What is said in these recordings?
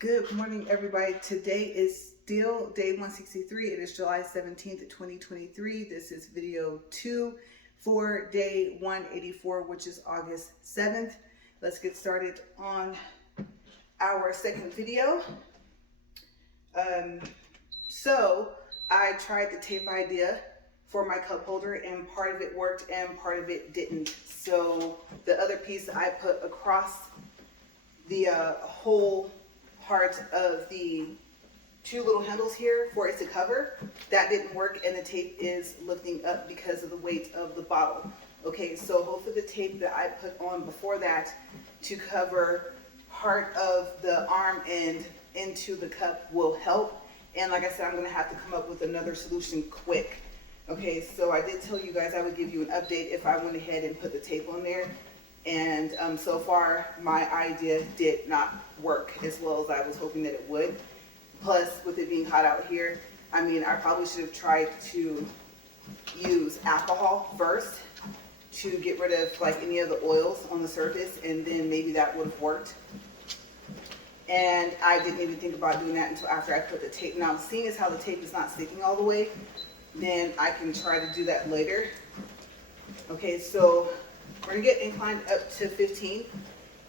Good morning, everybody. Today is still day 163. It is July 17th, 2023. This is video 2 for day 184, which is August 7th. Let's get started on our second video. So I tried the tape idea for my cup holder, and part of it worked and part of it didn't. So the other piece I put across the whole part of the two little handles here for it to cover, that didn't work, and the tape is lifting up because of the weight of the bottle. Okay, so hopefully the tape that I put on before that to cover part of the arm end into the cup will help. And like I said, I'm gonna have to come up with another solution quick. Okay, so I did tell you guys I would give you an update if I went ahead and put the tape on there. And so far, my idea did not work as well as I was hoping that it would. Plus, with it being hot out here, I mean, I probably should have tried to use alcohol first to get rid of like any of the oils on the surface, and then maybe that would have worked. And I didn't even think about doing that until after I put the tape. Now, seeing as how the tape is not sticking all the way, then I can try to do that later. Okay, so we're gonna get inclined up to 15.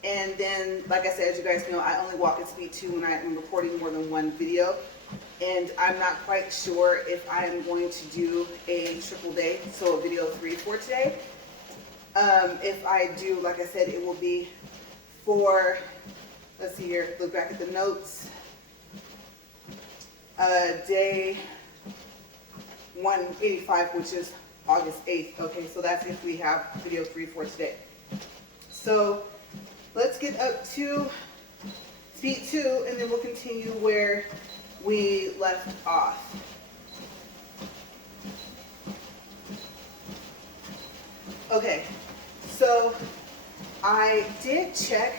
And then, like I said, as you guys know, I only walk at speed 2 when I am recording more than one video. And I'm not quite sure if I am going to do a triple day, so a video 3 for today. If I do, like I said, it will be for, let's see here, look back at the notes, day 185, which is August 8th. Okay, so that's if we have video 3 for today. So let's get up to speed 2, and then we'll continue where we left off. Okay, so I did check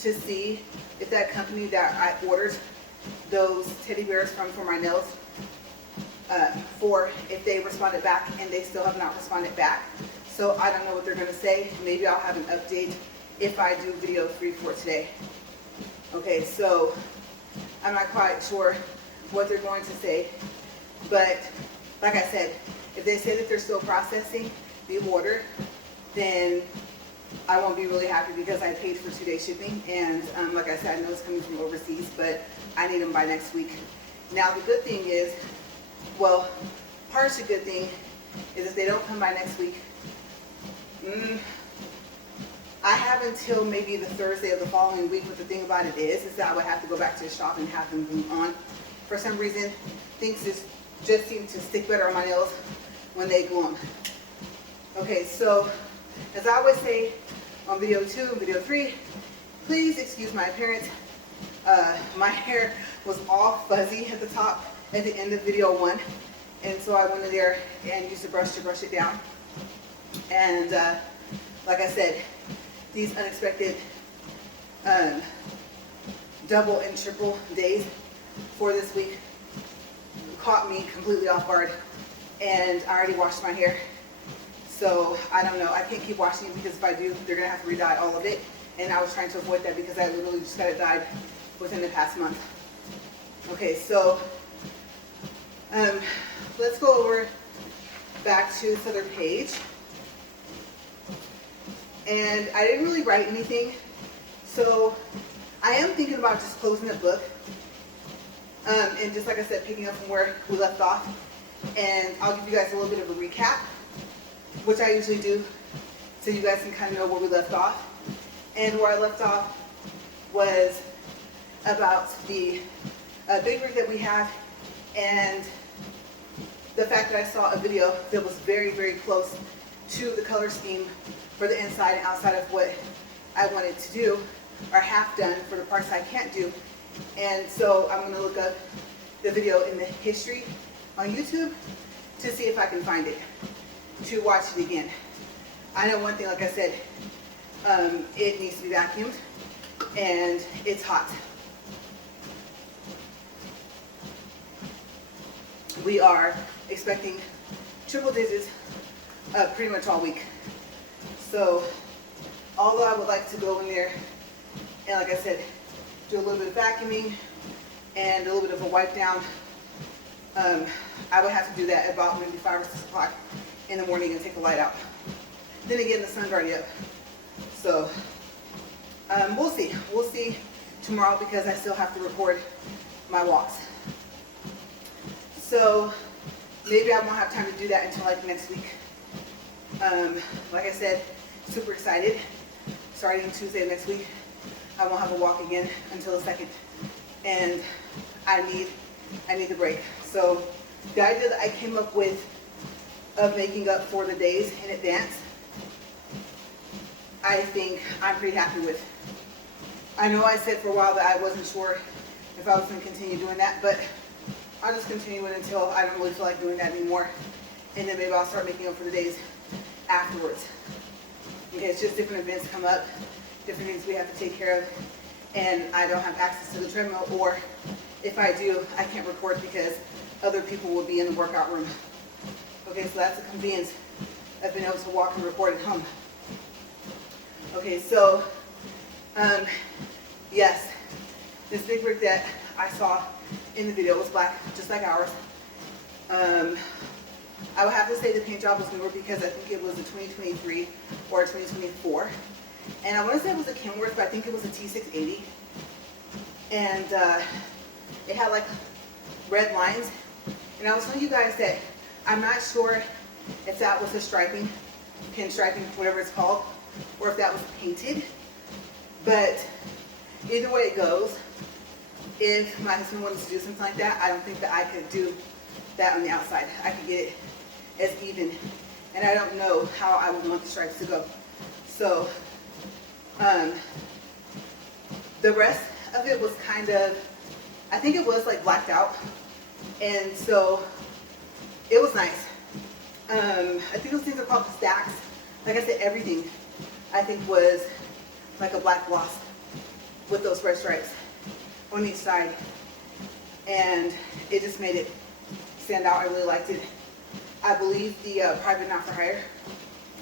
to see if that company that I ordered those teddy bears from for my nails, for if they responded back, and they still have not responded back. So I don't know what they're going to say. Maybe I'll have an update if I do video 3 for today. Okay, so I'm not quite sure what they're going to say, but like I said, if they say that they're still processing the order, then I won't be really happy because I paid for 2-day shipping, and like I said, I know it's coming from overseas, but I need them by next week. Now the good thing is, well, partially good thing is if they don't come by next week, I have until maybe the Thursday of the following week, but the thing about it is that I would have to go back to the shop and have them glue on. For some reason, things just seem to stick better on my nails when they glue on. Okay, so as I always say on video 2 and video 3, please excuse my appearance. My hair was all fuzzy at the top at the end of video 1, and so I went in there and used a brush to brush it down. And like I said, these unexpected double and triple days for this week caught me completely off guard, and I already washed my hair. So I don't know, I can't keep washing it because if I do, they're gonna have to re-dye all of it. And I was trying to avoid that because I literally just got it dyed within the past month. Okay, so let's go over back to this other page. And I didn't really write anything, so I am thinking about just closing the book, and just like I said, picking up from where we left off. And I'll give you guys a little bit of a recap, which I usually do, so you guys can kind of know where we left off. And where I left off was about the big rig that we have, and the fact that I saw a video that was very, very close to the color scheme for the inside and outside of what I wanted to do, or half done for the parts I can't do. And so I'm going to look up the video in the history on YouTube to see if I can find it, to watch it again. I know one thing, like I said, it needs to be vacuumed, and it's hot. We are expecting triple digits pretty much all week. So although I would like to go in there and, like I said, do a little bit of vacuuming and a little bit of a wipe down. I would have to do that about maybe 5 or 6 o'clock in the morning and take the light out. Then again, the sun's already up. So we'll see. We'll see tomorrow because I still have to record my walks. So maybe I won't have time to do that until like next week. Like I said, super excited. Starting Tuesday next week, I won't have a walk again until the 2nd. And I need the break. So the idea that I came up with of making up for the days in advance, I think I'm pretty happy with. I know I said for a while that I wasn't sure if I was going to continue doing that, but I'll just continue it until I don't really feel like doing that anymore. And then maybe I'll start making up for the days afterwards. Okay, it's just different events come up, different things we have to take care of, and I don't have access to the treadmill, or if I do, I can't record because other people will be in the workout room. Okay, so that's the convenience of being able to walk and record at home. Okay, so, yes, this big rig that I saw in the video was black, just like ours. I would have to say the paint job was newer because I think it was a 2023 or a 2024. And I want to say it was a Kenworth, but I think it was a T680. And it had like red lines. And I was telling you guys that I'm not sure if that was the striping, pin striping, whatever it's called, or if that was painted. But either way it goes, if my husband wanted to do something like that, I don't think that I could do that on the outside. I could get it as even, and I don't know how I would want the stripes to go. So the rest of it was kind of, I think it was like blacked out, and so it was nice. I think those things are called stacks. Like I said, everything I think was like a black gloss with those red stripes on each side, and it just made it stand out. I really liked it. I believe the private not for hire,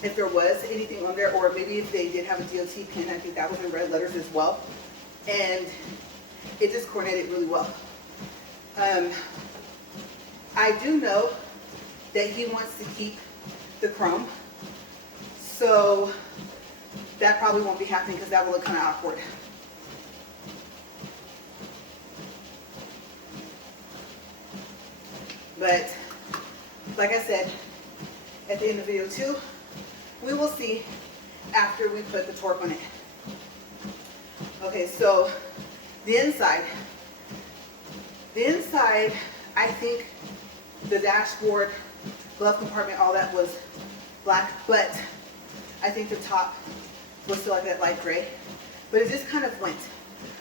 if there was anything on there, or maybe if they did have a DOT pin, I think that was in red letters as well, and it just coordinated really well. I do know that he wants to keep the chrome, so that probably won't be happening because that will look kind of awkward. But like I said, at the end of the video too, we will see after we put the torque on it. Okay, so the inside, I think the dashboard, glove compartment, all that was black, but I think the top was still like that light gray. But it just kind of went.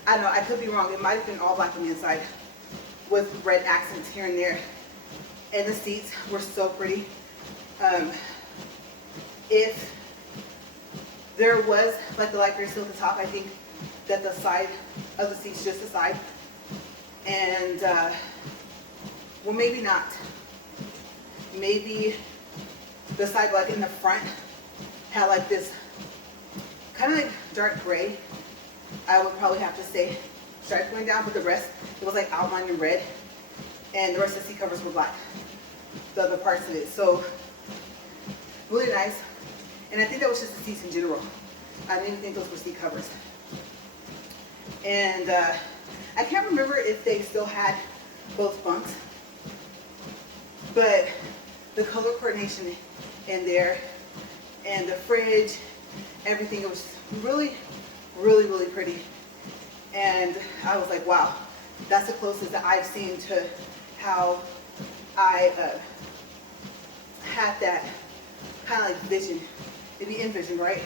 I don't know, I could be wrong. It might have been all black on the inside with red accents here and there. And the seats were so pretty. If there was like the light gray still at the top, I think that the side of the seats, just the side, and well, maybe not. Maybe the side like in the front had like this kind of like dark gray. I would probably have to say stripes going down, but the rest, it was like outlined in red, and the rest of the seat covers were black, the other parts of it. So really nice. And I think that was just the seats in general. I didn't think those were seat covers. And I can't remember if they still had both bunks, but the color coordination in there and the fridge, everything, it was really, really, really pretty. And I was like, wow, that's the closest that I've seen to how I had that kind of like vision. It'd be envision, right?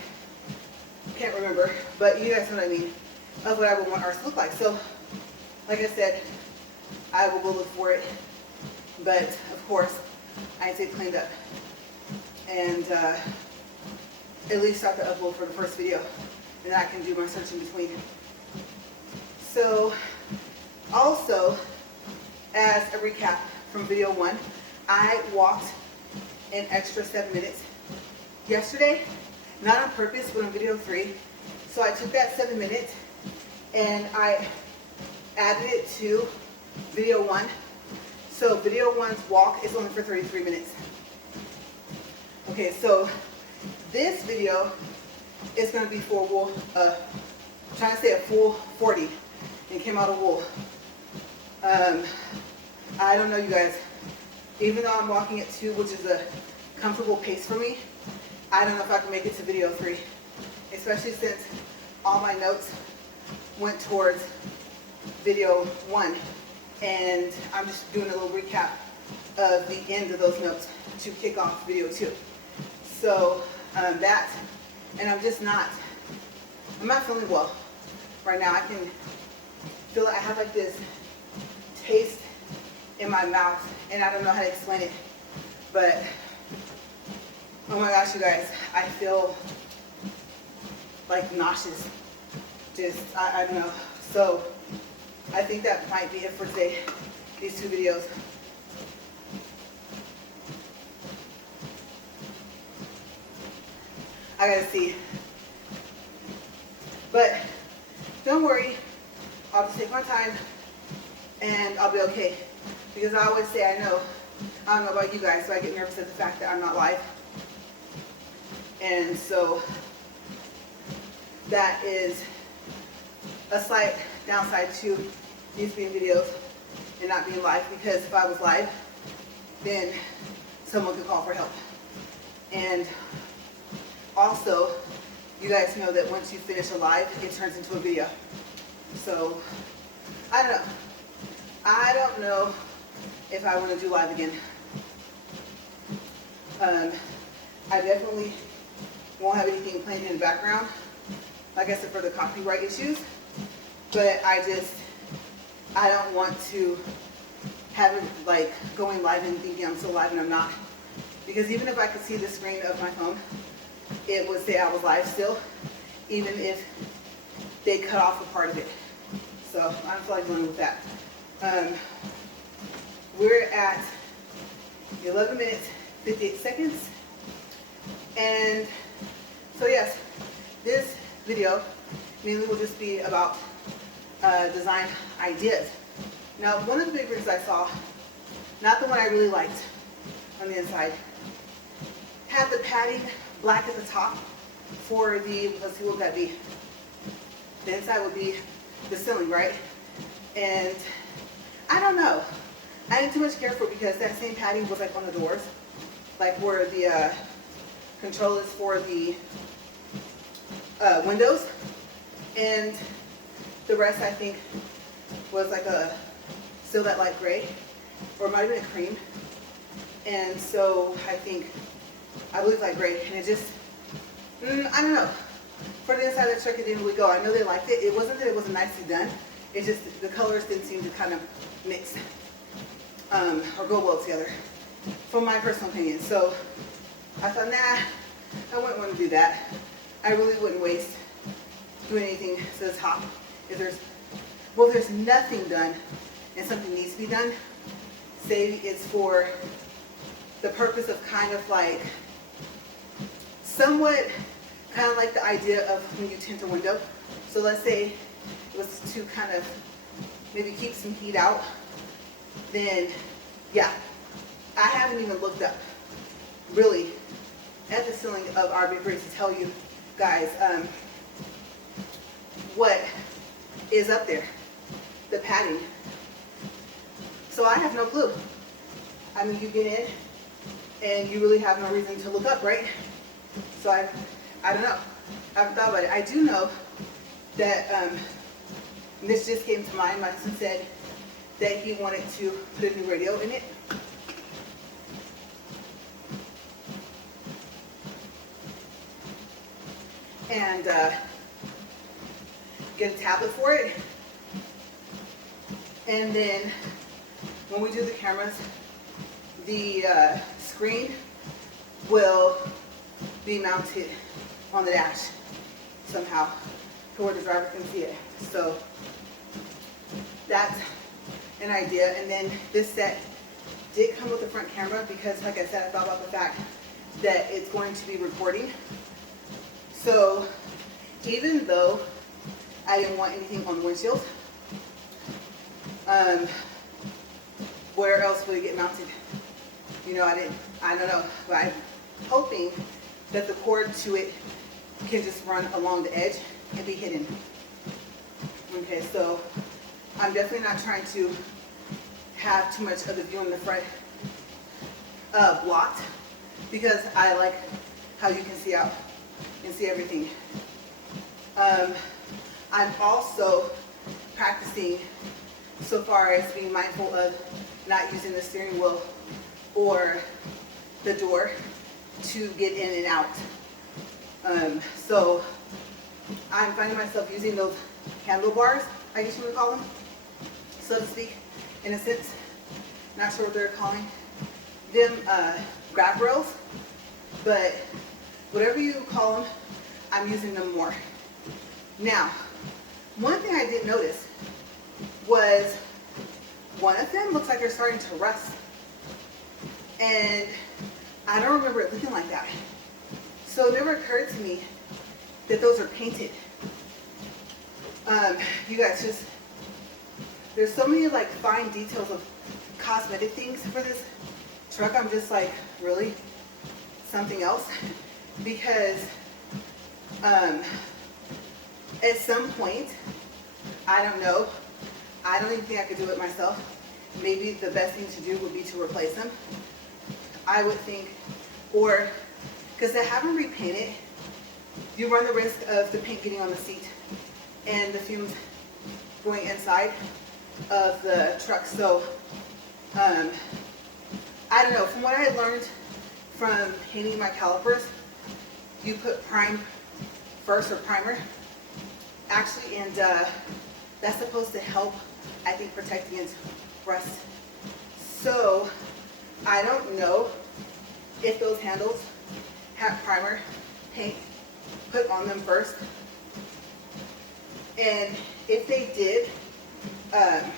Can't remember, but you guys know what I mean, of what I would want ours to look like. So, like I said, I will go look for it, but of course, I need to get cleaned up and at least start the upload for the first video, and then I can do my search in between. So, also, as a recap from video 1, I walked an extra 7 minutes yesterday, not on purpose, but on video 3. So I took that 7 minutes and I added it to video 1. So video 1's walk is only for 33 minutes. Okay, so this video is going to be for wool, trying to say a full 40 and came out of wool. I don't know, you guys, even though I'm walking at 2, which is a comfortable pace for me, I don't know if I can make it to video 3, especially since all my notes went towards video 1, and I'm just doing a little recap of the end of those notes to kick off video 2. So that, and I'm not feeling well right now. I can feel I have like this taste in my mouth, and I don't know how to explain it, but oh my gosh, you guys, I feel like nauseous. Just, I don't know. So I think that might be it for today, these 2 videos. I gotta see. But don't worry, I'll just take my time and I'll be okay. Because I always say I don't know about you guys, so I get nervous at the fact that I'm not live. And so that is a slight downside to these being videos and not being live, because if I was live, then someone could call for help. And also, you guys know that once you finish a live, it turns into a video. So, I don't know if I want to do live again. I definitely won't have anything playing in the background, like I said, for the copyright issues. But I don't want to have it like going live and thinking I'm still live and I'm not. Because even if I could see the screen of my phone, it would say I was live still, even if they cut off a part of it. So I don't feel like dealing with that. We're at 11 minutes, 58 seconds. And so yes, this video mainly will just be about design ideas. Now, one of the big rings I saw, not the one I really liked on the inside, had the padding black at the top for the, let's see, what would that be? The inside would be the ceiling, right? And I don't know. I didn't too much care for it because that same padding was like on the doors, like where the control is for the windows. And the rest, I think, was like still that light gray, or it might have been a cream. And so I believe light gray, and it just, I don't know. For the inside of the truck, it didn't really go. I know they liked it. It wasn't that it wasn't nicely done. It just, the colors didn't seem to kind of mix or go well together, from my personal opinion. So I thought, nah, I wouldn't want to do that. I really wouldn't waste doing anything to the top. If there's nothing done and something needs to be done, say it's for the purpose of kind of like, somewhat kind of like the idea of when you tint a window. So let's say it was to kind of maybe keep some heat out, then yeah, I haven't even looked up really at the ceiling of our big rig to tell you guys what is up there, the padding. So I have no clue. I mean, you get in and you really have no reason to look up, right? So I don't know. I haven't thought about it. I do know that this just came to mind. My husband said that he wanted to put a new radio in it. And get a tablet for it. And then when we do the cameras, the screen will be mounted on the dash somehow to where the driver can see it. So that's an idea. And then this set did come with a front camera because, like I said, I thought about the fact that it's going to be recording. So even though I didn't want anything on the windshield, Um, where else would it get mounted? You know, I don't know, but I'm hoping that the cord to it can just run along the edge and be hidden. Okay, so I'm definitely not trying to have too much of the view in the front blocked, because I like how you can see out and see everything. I'm also practicing so far as being mindful of not using the steering wheel or the door to get in and out. So I'm finding myself using those handlebars, I guess you would call them, so to speak, in a sense. Not sure what they're calling them, grab rails, but whatever you call them, I'm using them more. Now, one thing I did notice was one of them looks like they're starting to rust. And I don't remember it looking like that. So it never occurred to me that those are painted. You guys, just, there's so many like fine details of cosmetic things for this truck. I'm just like, really? Something else? Because at some point, I don't know, I don't even think I could do it myself. Maybe the best thing to do would be to replace them. I would think, or, because to have them repainted, you run the risk of the paint getting on the seat and the fumes going inside of the truck. So, I don't know, from what I had learned from painting my calipers, you put prime first, or primer, actually, and that's supposed to help, I think, protect against rust. So I don't know if those handles have primer paint put on them first, and if they did, then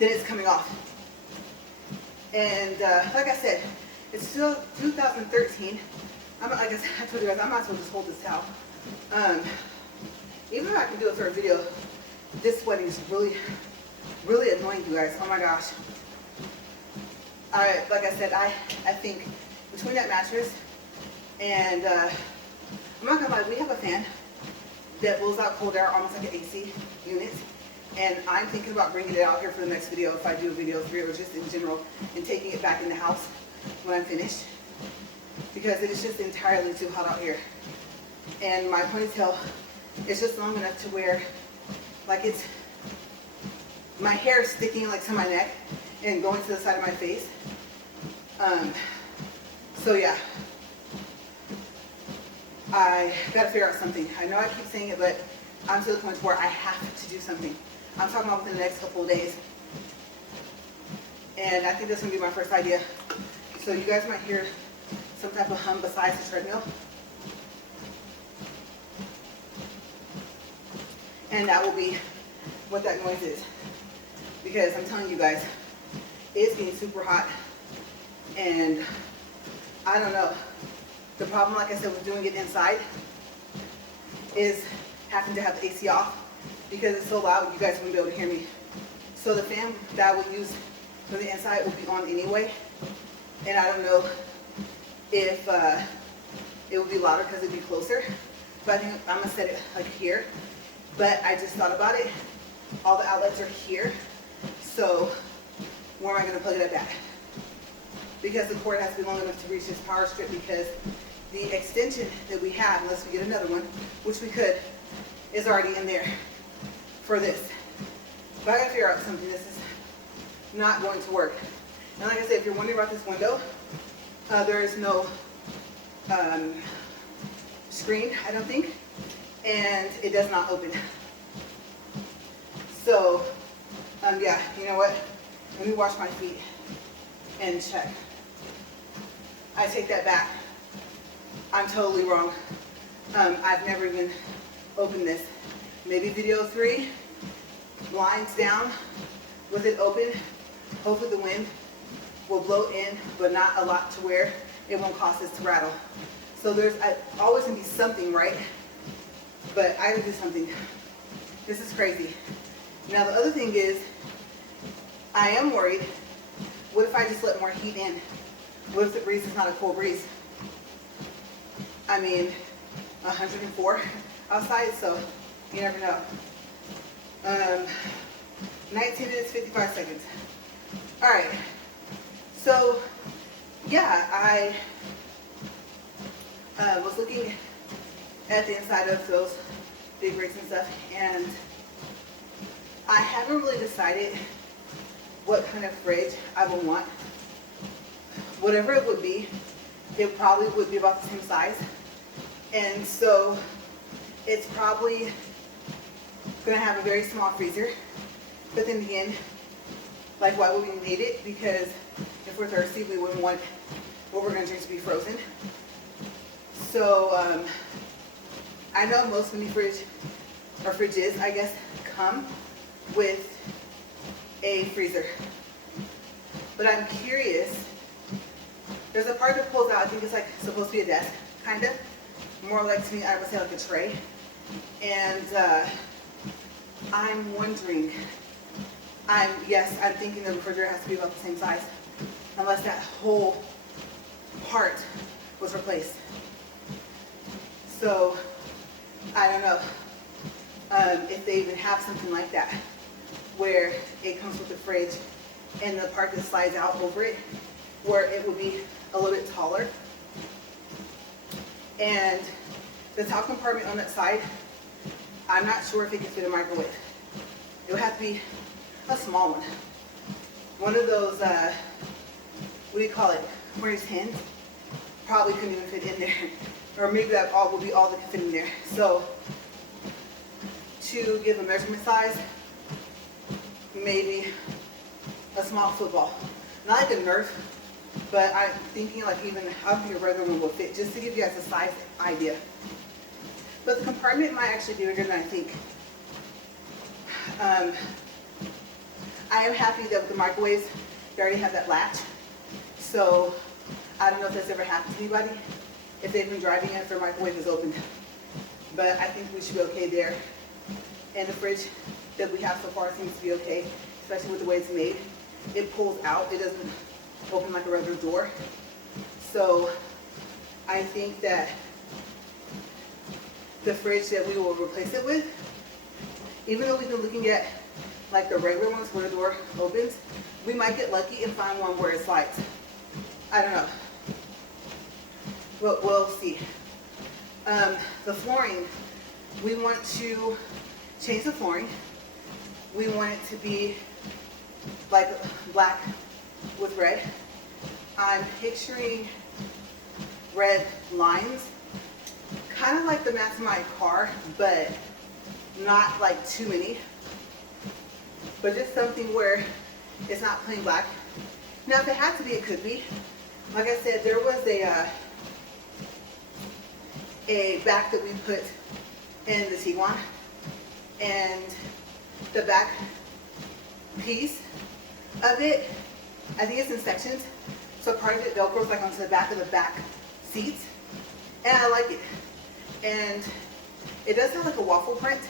it's coming off. And like I said, it's still 2013. Like I told you guys, I'm not supposed to just hold this towel. Even if I can do it for a video, this sweating is really, really annoying, you guys. Oh my gosh. Like I said, I think between that mattress and, I'm not gonna lie, we have a fan that blows out cold air almost like an AC unit. And I'm thinking about bringing it out here for the next video, if I do a video 3 or just in general, and taking it back in the house when I'm finished. Because it is just entirely too hot out here. And my ponytail is just long enough to where, like, it's, my hair is sticking like to my neck and going to the side of my face. So yeah, I gotta figure out something. I know I keep saying it, but I'm to the point where I have to do something. I'm talking about within the next couple of days. And I think that's gonna be my first idea. So you guys might hear some type of hum besides the treadmill. And that will be what that noise is. Because I'm telling you guys, it's getting super hot. And I don't know. The problem, like I said, with doing it inside is having to have the AC off, because it's so loud you guys wouldn't be able to hear me. So the fan that I would use for the inside will be on anyway. And I don't know if it would be louder because it'd be closer. But I think I'm gonna set it like here. But I just thought about it. All the outlets are here. So where am I gonna plug it up at? Because the cord has to be long enough to reach this power strip, because the extension that we have, unless we get another one, which we could, is already in there for this. But I gotta figure out something. This is not going to work. And like I said, if you're wondering about this window, there is no screen, I don't think, and it does not open. So, yeah, you know what? Let me wash my feet and check. I take that back. I'm totally wrong. I've never even opened this. Maybe video 3, blinds down with it open. Hopefully the wind will blow in, but not a lot to where it won't cause this to rattle. So there's always gonna be something, right? But I gotta do something. This is crazy. Now the other thing is, I am worried, what if I just let more heat in? What if the breeze is not a cool breeze? I mean, 104 outside, so you never know. 19 minutes, 55 seconds. All right, so yeah, I was looking at the inside of those big rigs and stuff, and I haven't really decided what kind of fridge I would want. Whatever it would be, it probably would be about the same size. And so it's probably gonna have a very small freezer. But then again, like, why would we need it? Because if we're thirsty, we wouldn't want what we're gonna drink to be frozen. So I know most mini fridges, I guess, come with a freezer. But I'm curious, there's a part that pulls out, I think it's like supposed to be a desk, kind of. More like, to me, I would say like a tray. And I'm wondering, I'm thinking the refrigerator has to be about the same size, unless that whole part was replaced. So, I don't know if they even have something like that, where it comes with the fridge and the part that slides out over it, where it would be a little bit taller. And the top compartment on that side, I'm not sure if it can fit a microwave. It would have to be a small one. One of those, what do you call it, 2010s, probably couldn't even fit in there. Or maybe that all will be all that can fit in there. So to give a measurement size, maybe a small football. Not like a Nerf, but I'm thinking like even, I think a regular one will fit, just to give you guys a size idea. But the compartment might actually be bigger than I think. I am happy that with the microwaves, they already have that latch. So I don't know if that's ever happened to anybody, if they've been driving and if their microwave is open. But I think we should be okay there. And the fridge that we have so far seems to be okay, especially with the way it's made. It pulls out, it doesn't open like a regular door. So I think that the fridge that we will replace it with, even though we've been looking at like the regular ones where the door opens, we might get lucky and find one where it slides. I don't know. We'll see. The flooring, we want to change the flooring. We want it to be like black with red. I'm picturing red lines, kind of like the mats in my car, but not like too many. But just something where it's not plain black. Now, if it had to be, it could be. Like I said, there was a back that we put in the Tiguan, and the back piece of it, I think it's in sections. So part of it velcros like onto the back of the back seats, and I like it. And it does have like a waffle print.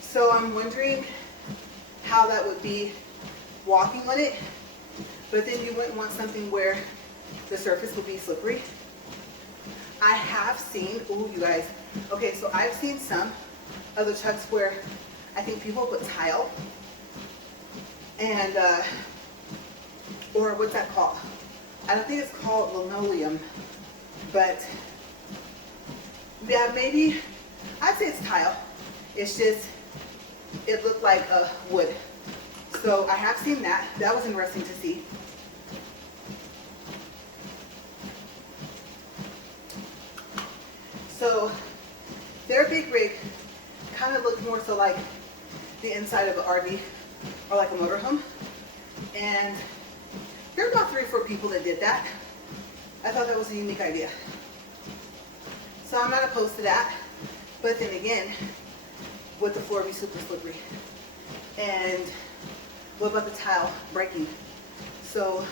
So I'm wondering how that would be walking on it. But then you wouldn't want something where the surface would be slippery. I have seen, ooh, you guys. Okay, so I've seen some other trucks where I think people put tile and, or what's that called? I don't think it's called linoleum, but yeah, maybe, I'd say it's tile. It's just, it looked like wood. So I have seen that. That was interesting to see. So their big rig kind of looked more so like the inside of an RV or like a motorhome. And there were about 3 or 4 people that did that. I thought that was a unique idea. So I'm not opposed to that. But then again, would the floor be super slippery? And what about the tile breaking? So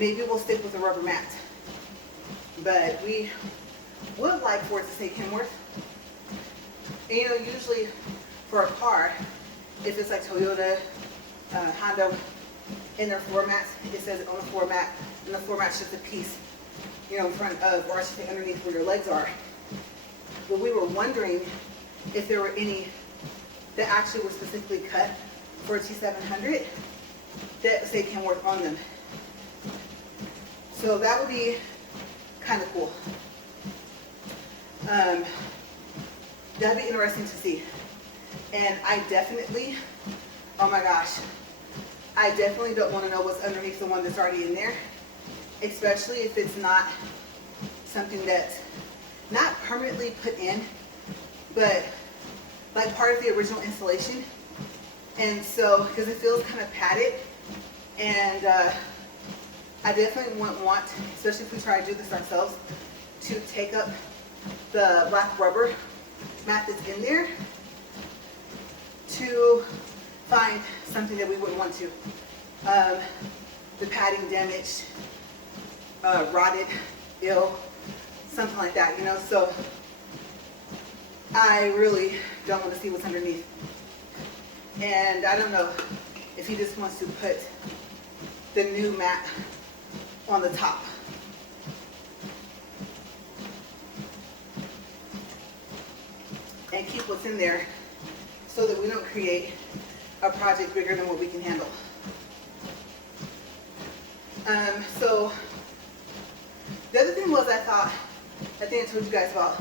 maybe we'll stick with the rubber mat. But we would like for it to say Kenworth. And you know, usually for a car, if it's like Toyota, Honda, in their floor mats, it says it on the floor mat, and the floor mat's just a piece, you know, in front of, or I should say underneath where your legs are. But we were wondering if there were any that actually were specifically cut for a T700 that say can work on them. So that would be kind of cool. That'd be interesting to see. And I definitely, oh my gosh, I definitely don't want to know what's underneath the one that's already in there, especially if it's not something that's not permanently put in, but like part of the original installation. And so, because it feels kind of padded, and I definitely wouldn't want, especially if we try to do this ourselves, to take up the black rubber mat that's in there to find something that we wouldn't want to. The padding damaged, rotted, ill, something like that, you know? So I really don't want to see what's underneath. And I don't know if he just wants to put the new mat on the top. And keep what's in there so that we don't create a project bigger than what we can handle. So the other thing was, I think I told you guys about,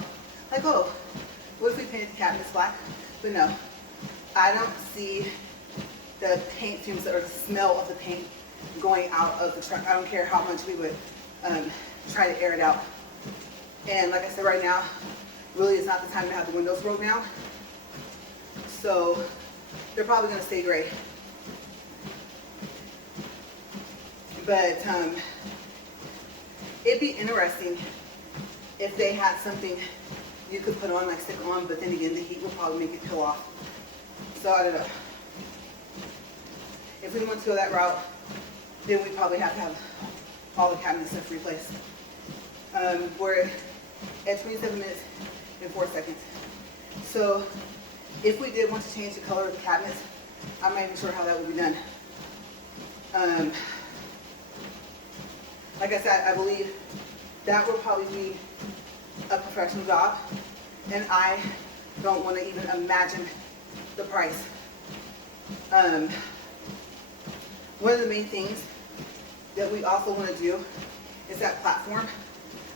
like, oh, what if we painted the cabinets black? But no, I don't see the paint fumes or the smell of the paint going out of the truck. I don't care how much we would try to air it out. And like I said, right now, really is not the time to have the windows rolled down. So they're probably going to stay gray. But it'd be interesting if they had something you could put on, like stick on, but then again, the heat will probably make it peel off. So I don't know. If we want to go that route, then we probably have to have all the cabinet stuff replaced. We're at 27 minutes and 4 seconds. So if we did want to change the color of the cabinets, I'm not even sure how that would be done. Like I said, I believe that will probably be a professional job, and I don't want to even imagine the price. One of the main things that we also want to do is that platform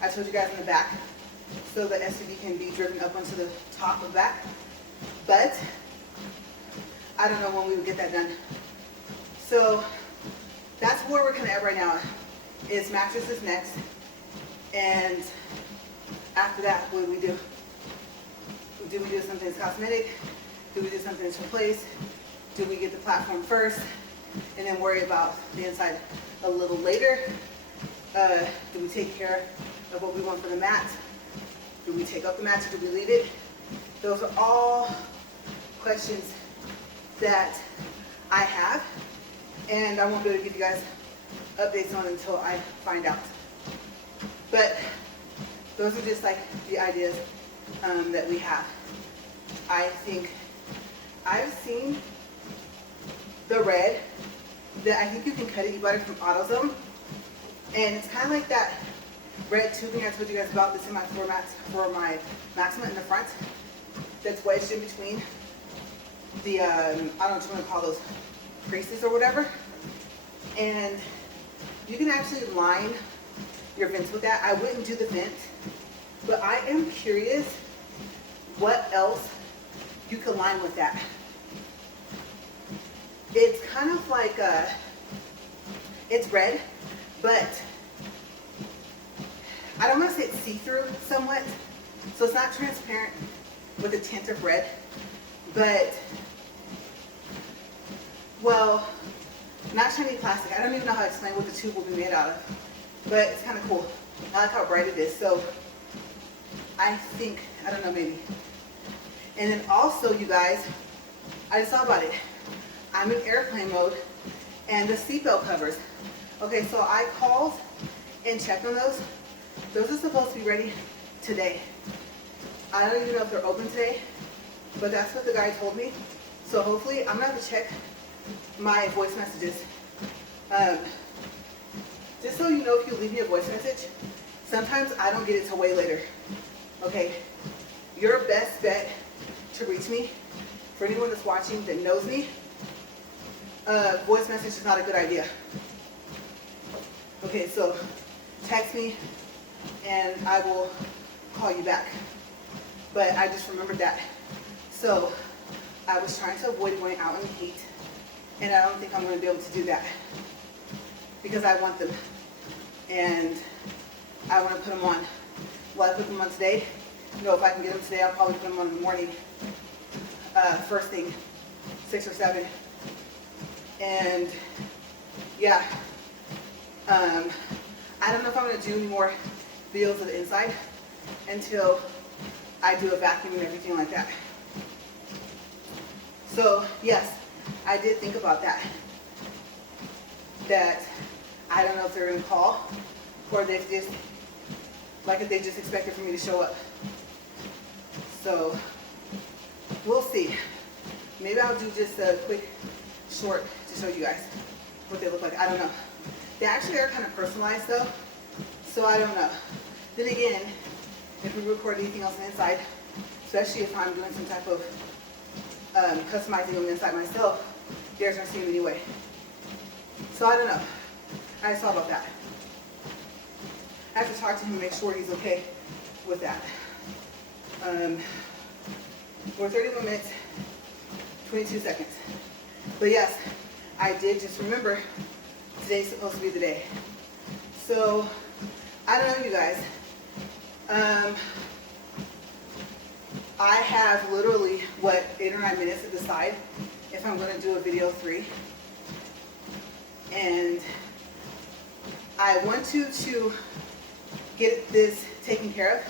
I told you guys in the back, so the SUV can be driven up onto the top of back. But I don't know when we would get that done. So that's where we're kind of at right now. Is mattresses next, and after that, what do we do? Do we do something that's cosmetic? Do we do something that's replaced? Do we get the platform first and then worry about the inside a little later? Do we take care of what we want for the mat? Do we take up the mat or do we leave it? Those are all questions that I have, and I won't be able to give you guys updates on until I find out. But those are just like the ideas that we have. I think I've seen the red that I think you can cut it. You buy it from AutoZone, and it's kind of like that red tubing I told you guys about. This in my floor mats for my Maxima in the front. That's wedged in between the I don't know what you want to call those, creases or whatever. And you can actually line your vents with that. I wouldn't do the vent, but I am curious what else you could line with that. It's kind of like it's red, but I don't want to say it's see-through somewhat. So it's not transparent with a tint of red, but, well, not shiny plastic. I don't even know how to explain what the tube will be made out of, but it's kind of cool. I like how bright it is. So I think, I don't know, maybe. And then also, you guys, I just thought about it. I'm in airplane mode, and the seatbelt covers. Okay, so I called and checked on those. Those are supposed to be ready today. I don't even know if they're open today, but that's what the guy told me. So hopefully, I'm gonna have to check my voice messages. Just so you know, if you leave me a voice message, sometimes I don't get it till way later. Okay, your best bet to reach me, for anyone that's watching that knows me, voice message is not a good idea. Okay, so text me and I will call you back. But I just remembered that. So I was trying to avoid going out in the heat, and I don't think I'm going to be able to do that because I want them and I want to put them on. Will I put them on today? No, if I can get them today, I'll probably put them on in the morning. First thing, 6 or 7. And yeah, I don't know if I'm going to do any more videos of the inside until I do a vacuum and everything like that. So yes, I did think about that. That I don't know if they're going to call or if they just, like if they just expected for me to show up. So we'll see. Maybe I'll do just a quick short to show you guys what they look like. I don't know. They actually are kind of personalized though, so I don't know. Then again, if we record anything else on the inside, especially if I'm doing some type of customizing on the inside myself, they're going to see them anyway. So I don't know. I just thought about that. I have to talk to him and make sure he's okay with that. We're 31 minutes, 22 seconds. But yes, I did just remember today's supposed to be the day. So, I don't know you guys. I have literally, 8 or 9 minutes to decide if I'm going to do a video 3. And I want to get this taken care of.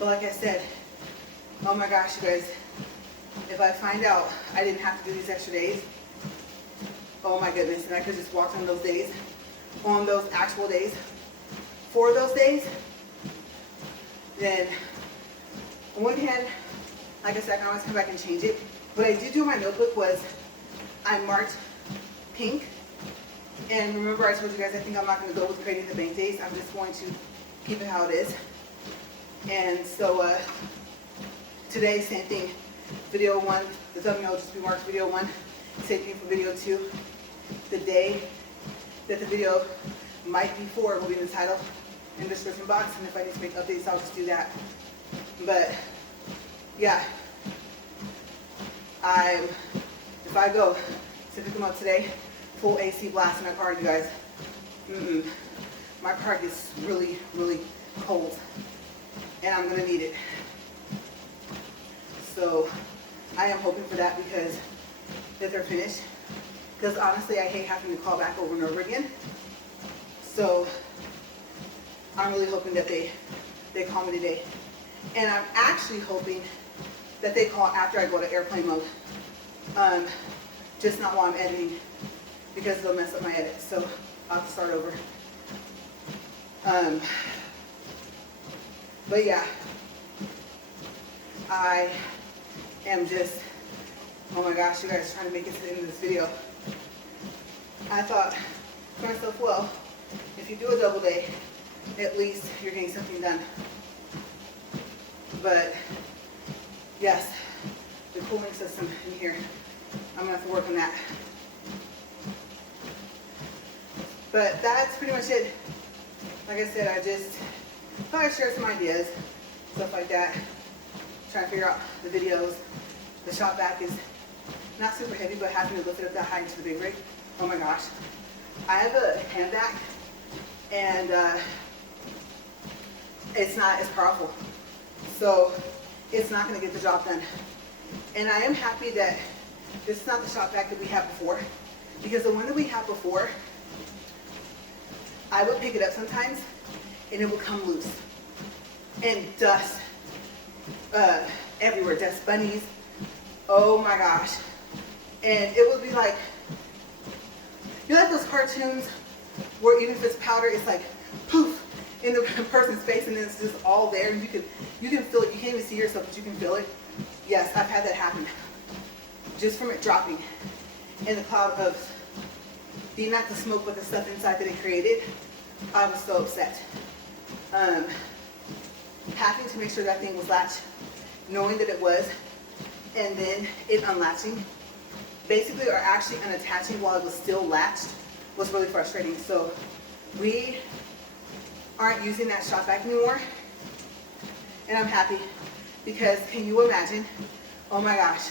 But like I said, oh my gosh, you guys, if I find out I didn't have to do these extra days, oh my goodness, and I could just walk on those days, on those actual days, for those days, then on one hand, like I said, I can always come back and change it. What I did do in my notebook was I marked pink. And remember I told you guys I think I'm not going to go with creating the bank days. I'm just going to keep it how it is. And so today, same thing. Video 1, the thumbnail will just be marked video 1. Same thing for video 2. The day that the video might be for will be in the title and description box. And if I need to make updates, I'll just do that. But yeah, if I go to pick them up today, full AC blast in my car, you guys. My car gets really, really cold, and I'm gonna need it. So I am hoping for that because that they're finished. Because honestly, I hate having to call back over and over again. So I'm really hoping that they call me today. And I'm actually hoping that they call after I go to airplane mode. Just not while I'm editing, because they'll mess up my edit. So I'll have to start over. But yeah, I am just, oh my gosh, you guys, trying to make it to the end of this video. I thought to myself, well, if you do a double day, at least you're getting something done. But yes, the cooling system in here, I'm gonna have to work on that. But that's pretty much it. Like I said, I just thought I'd share some ideas, stuff like that. Trying to figure out the videos. The shop vac is not super heavy, but having to lift it up that high into the big rig. Oh my gosh. I have a hand vac, and it's not as powerful. So it's not going to get the job done. And I am happy that this is not the shop vac that we had before, because the one that we had before, I would pick it up sometimes and it would come loose. And dust everywhere, dust bunnies. Oh my gosh. And it would be like, you know, like those cartoons where even if it's powder, it's like poof in the person's face, and then it's just all there, and you can feel it. You can't even see yourself, but you can feel it. Yes, I've had that happen. just from it dropping and the cloud of not the smoke but the stuff inside that it created. I was so upset. Having to make sure that thing was latched, knowing that it was, and then it unlatching, basically, or actually unattaching while it was still latched, was really frustrating. So we aren't using that shop vac anymore, and I'm happy because can you imagine, oh my gosh,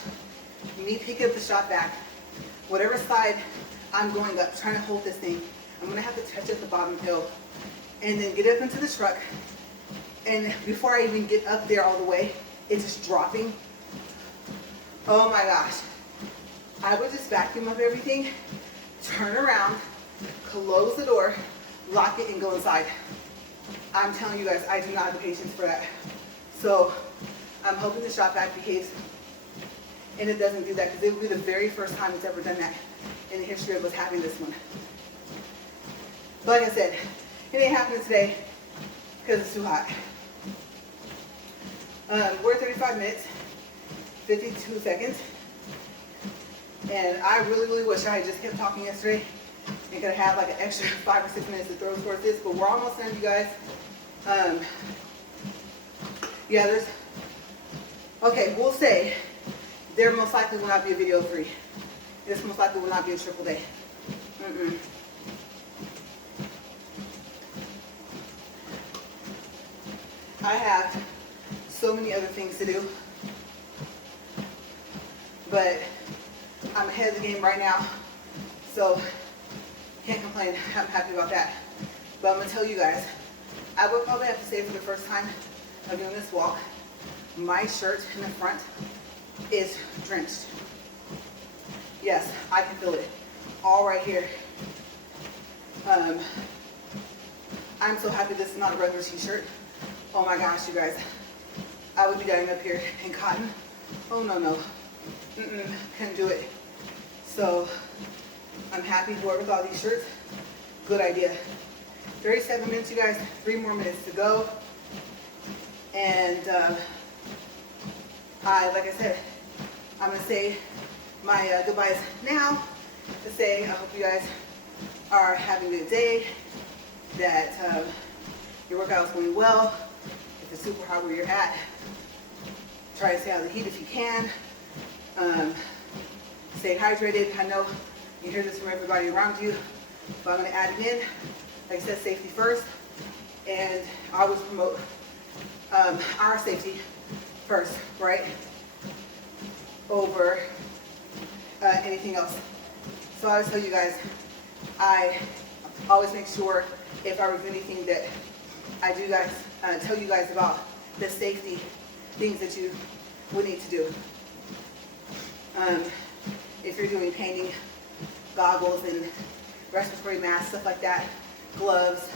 me picking up the shop vac, whatever side I'm going up, trying to hold this thing, I'm gonna have to touch at the bottom hill and then get up into the truck, and before I even get up there all the way, it's just dropping. Oh my gosh. I would just vacuum up everything, turn around, close the door, lock it, and go inside. I'm telling you guys, I do not have the patience for that. So I'm hoping the shop vac behaves and it doesn't do that, because it will be the very first time it's ever done that in the history of us having this one. But like I said, it ain't happening today because it's too hot. We're 35 minutes, 52 seconds. And I really, really wish I had just kept talking yesterday and could have had like an extra 5 or 6 minutes to throw towards this, but we're almost done, you guys. Yeah, okay, we'll say there most likely will not be a video 3. This most likely will not be a triple day. I have so many other things to do, but I'm ahead of the game right now, so can't complain. I'm happy about that. But I'm gonna tell you guys, I would probably have to say for the first time of doing this walk, my shirt in the front is drenched. Yes, I can feel it all right here. I'm so happy this is not a regular t-shirt. Oh my gosh, you guys, I would be dying up here in cotton. Oh no. Couldn't do it. So I'm happy to work with all these shirts. Good idea. 37 minutes, you guys. 3 more minutes to go. And like I said, I'm gonna say my goodbyes now. To say I hope you guys are having a good day. That your workout is going well. If it's super hot where you're at, try to stay out of the heat if you can. Stay hydrated. I know you hear this from everybody around you, but I'm going to add it in. Like I said, safety first, and I always promote our safety first, right? Over anything else. So I always tell you guys, I always make sure if I review anything that I do guys tell you guys about the safety things that you would need to do. If you're doing painting, goggles and respiratory masks, stuff like that, gloves.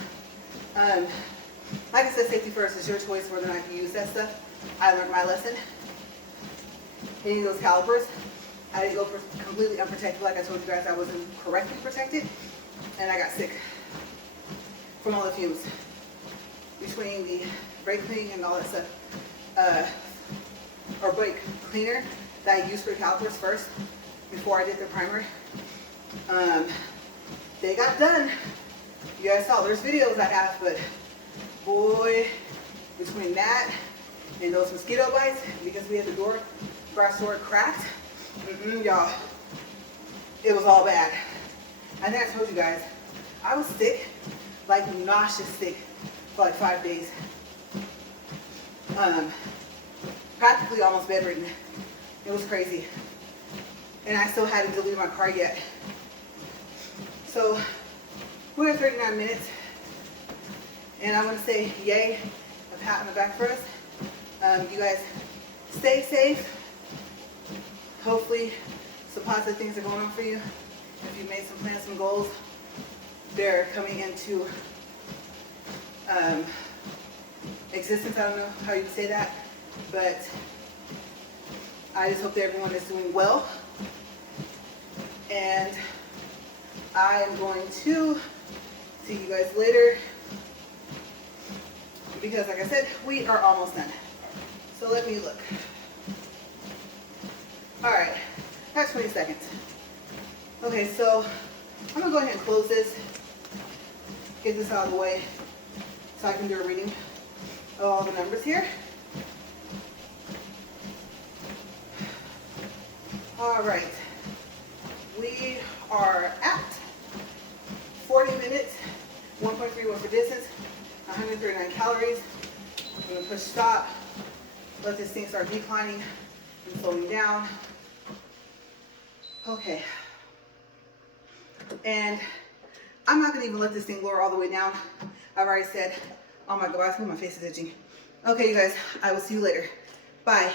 Like I said, safety first is your choice whether or not you use that stuff. I learned my lesson. Hitting those calipers, I didn't go completely unprotected. Like I told you guys, I wasn't correctly protected, and I got sick from all the fumes. Between the brake cleaning and all that stuff, or brake cleaner that I used for the calipers first, before I did the primer, they got done. You guys saw, there's videos I have, but boy, between that and those mosquito bites, because we had the garage door cracked, y'all, it was all bad. I think I told you guys, I was sick, like nauseous sick, for like 5 days. Practically almost bedridden. It was crazy. And I still hadn't deleted my car yet. So we're at 39 minutes. And I want to say yay, a pat on the back for us. You guys stay safe. Hopefully some positive things are going on for you. If you've made some plans, some goals, they're coming into existence. I don't know how you would say that, but I just hope that everyone is doing well. And I am going to see you guys later, because like I said, we are almost done. So let me look. All right, That's 20 seconds. Okay, so I'm gonna go ahead and close this, get this out of the way so I can do a reading of all the numbers here. All right, we are at 40 minutes, 1.31 for distance, 139 calories. I'm gonna push stop, let this thing start declining and slowing down. Okay, and I'm not gonna even let this thing lower all the way down. I've already said, oh my God, my face is itching. Okay, you guys, I will see you later. Bye.